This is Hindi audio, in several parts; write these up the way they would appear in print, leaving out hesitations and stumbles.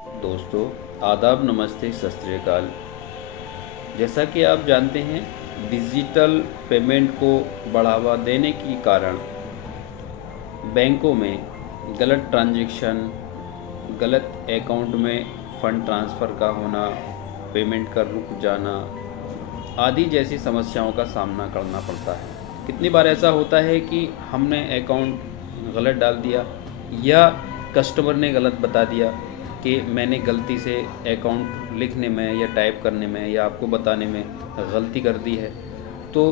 दोस्तों, आदाब, नमस्ते, सत श्री अकाल। जैसा कि आप जानते हैं, डिजिटल पेमेंट को बढ़ावा देने के कारण बैंकों में गलत ट्रांजैक्शन, गलत अकाउंट में फ़ंड ट्रांसफ़र का होना, पेमेंट का रुक जाना आदि जैसी समस्याओं का सामना करना पड़ता है। कितनी बार ऐसा होता है कि हमने अकाउंट गलत डाल दिया या कस्टमर ने गलत बता दिया कि मैंने गलती से अकाउंट लिखने में या टाइप करने में या आपको बताने में गलती कर दी है। तो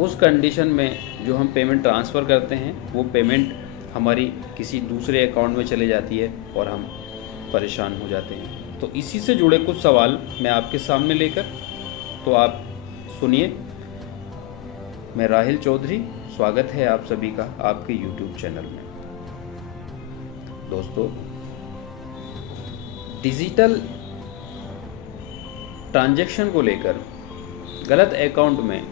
उस कंडीशन में जो हम पेमेंट ट्रांसफ़र करते हैं वो पेमेंट हमारी किसी दूसरे अकाउंट में चले जाती है और हम परेशान हो जाते हैं। तो इसी से जुड़े कुछ सवाल मैं आपके सामने लेकर, तो आप सुनिए। मैं राहिल चौधरी, स्वागत है आप सभी का आपके YouTube चैनल में। दोस्तों, डिजिटल ट्रांजैक्शन को लेकर गलत अकाउंट में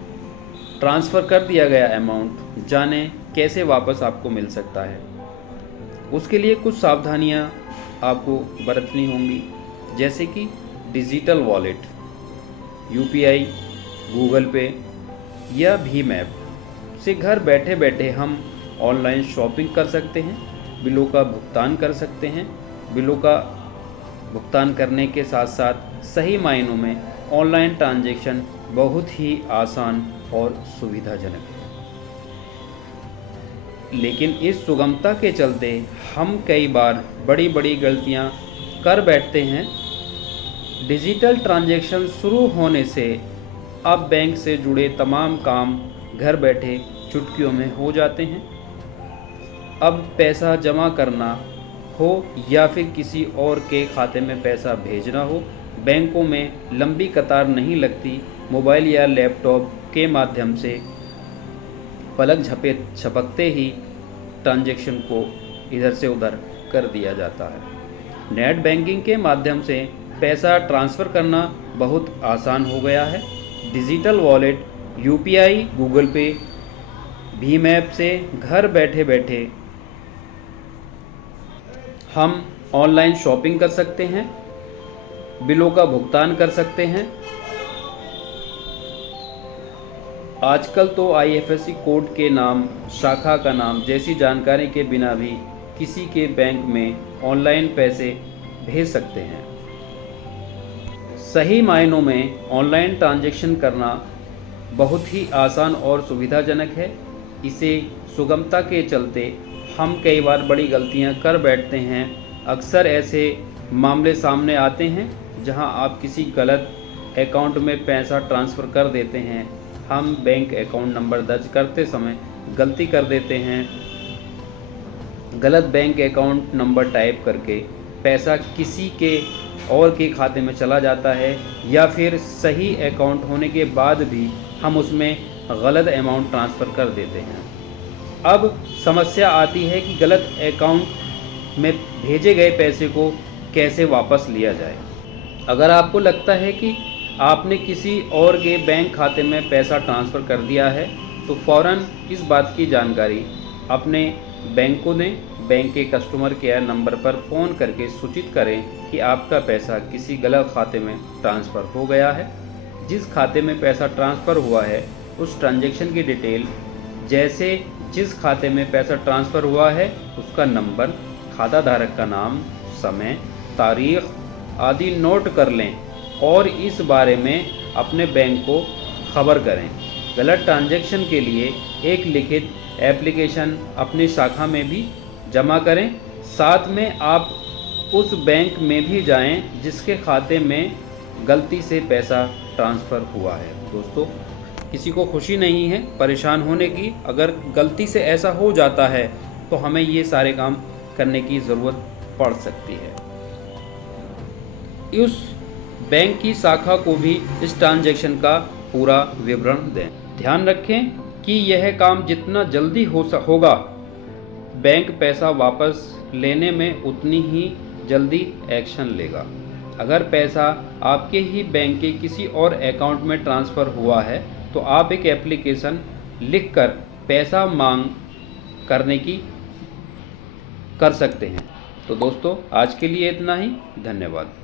ट्रांसफ़र कर दिया गया अमाउंट जाने कैसे वापस आपको मिल सकता है। उसके लिए कुछ सावधानियां आपको बरतनी होंगी, जैसे कि डिजिटल वॉलेट, यूपीआई, गूगल पे या भीम ऐप से घर बैठे बैठे हम ऑनलाइन शॉपिंग कर सकते हैं, बिलों का भुगतान कर सकते हैं। बिलों का भुगतान करने के साथ साथ सही मायनों में ऑनलाइन ट्रांजैक्शन बहुत ही आसान और सुविधाजनक है। लेकिन इस सुगमता के चलते हम कई बार बड़ी बड़ी गलतियां कर बैठते हैं। डिजिटल ट्रांजैक्शन शुरू होने से अब बैंक से जुड़े तमाम काम घर बैठे चुटकियों में हो जाते हैं। अब पैसा जमा करना हो या फिर किसी और के खाते में पैसा भेजना हो, बैंकों में लंबी कतार नहीं लगती। मोबाइल या लैपटॉप के माध्यम से पलक झपकते ही ट्रांजैक्शन को इधर से उधर कर दिया जाता है। नेट बैंकिंग के माध्यम से पैसा ट्रांसफ़र करना बहुत आसान हो गया है। डिजिटल वॉलेट, यूपीआई, गूगल पे, भीम ऐप से घर बैठे बैठे हम ऑनलाइन शॉपिंग कर सकते हैं, बिलों का भुगतान कर सकते हैं। आजकल तो आईएफएससी कोड के नाम, शाखा का नाम जैसी जानकारी के बिना भी किसी के बैंक में ऑनलाइन पैसे भेज सकते हैं। सही मायनों में ऑनलाइन ट्रांजैक्शन करना बहुत ही आसान और सुविधाजनक है। इसे सुगमता के चलते हम कई बार बड़ी गलतियां कर बैठते हैं। अक्सर ऐसे मामले सामने आते हैं जहां आप किसी गलत अकाउंट में पैसा ट्रांसफ़र कर देते हैं। हम बैंक अकाउंट नंबर दर्ज करते समय गलती कर देते हैं, गलत बैंक अकाउंट नंबर टाइप करके पैसा किसी के और के खाते में चला जाता है, या फिर सही अकाउंट होने के बाद भी हम उसमें गलत अमाउंट ट्रांसफ़र कर देते हैं। अब समस्या आती है कि गलत अकाउंट में भेजे गए पैसे को कैसे वापस लिया जाए। अगर आपको लगता है कि आपने किसी और के बैंक खाते में पैसा ट्रांसफ़र कर दिया है, तो फ़ौरन इस बात की जानकारी अपने बैंक को दें। बैंक के कस्टमर केयर नंबर पर फ़ोन करके सूचित करें कि आपका पैसा किसी गलत खाते में ट्रांसफ़र हो गया है। जिस खाते में पैसा ट्रांसफ़र हुआ है उस ट्रांजैक्शन की डिटेल, जैसे जिस खाते में पैसा ट्रांसफ़र हुआ है उसका नंबर, खाता धारक का नाम, समय, तारीख आदि नोट कर लें और इस बारे में अपने बैंक को खबर करें। गलत ट्रांजैक्शन के लिए एक लिखित एप्लीकेशन अपनी शाखा में भी जमा करें। साथ में आप उस बैंक में भी जाएं जिसके खाते में गलती से पैसा ट्रांसफ़र हुआ है। दोस्तों, किसी को खुशी नहीं है परेशान होने की। अगर गलती से ऐसा हो जाता है तो हमें ये सारे काम करने की ज़रूरत पड़ सकती है। उस बैंक की शाखा को भी इस ट्रांजैक्शन का पूरा विवरण दें। ध्यान रखें कि यह काम जितना जल्दी होगा, बैंक पैसा वापस लेने में उतनी ही जल्दी एक्शन लेगा। अगर पैसा आपके ही बैंक के किसी और अकाउंट में ट्रांसफ़र हुआ है तो आप एक एप्लीकेशन लिखकर पैसा मांग करने की कर सकते हैं। तो दोस्तों आज के लिए इतना ही, धन्यवाद।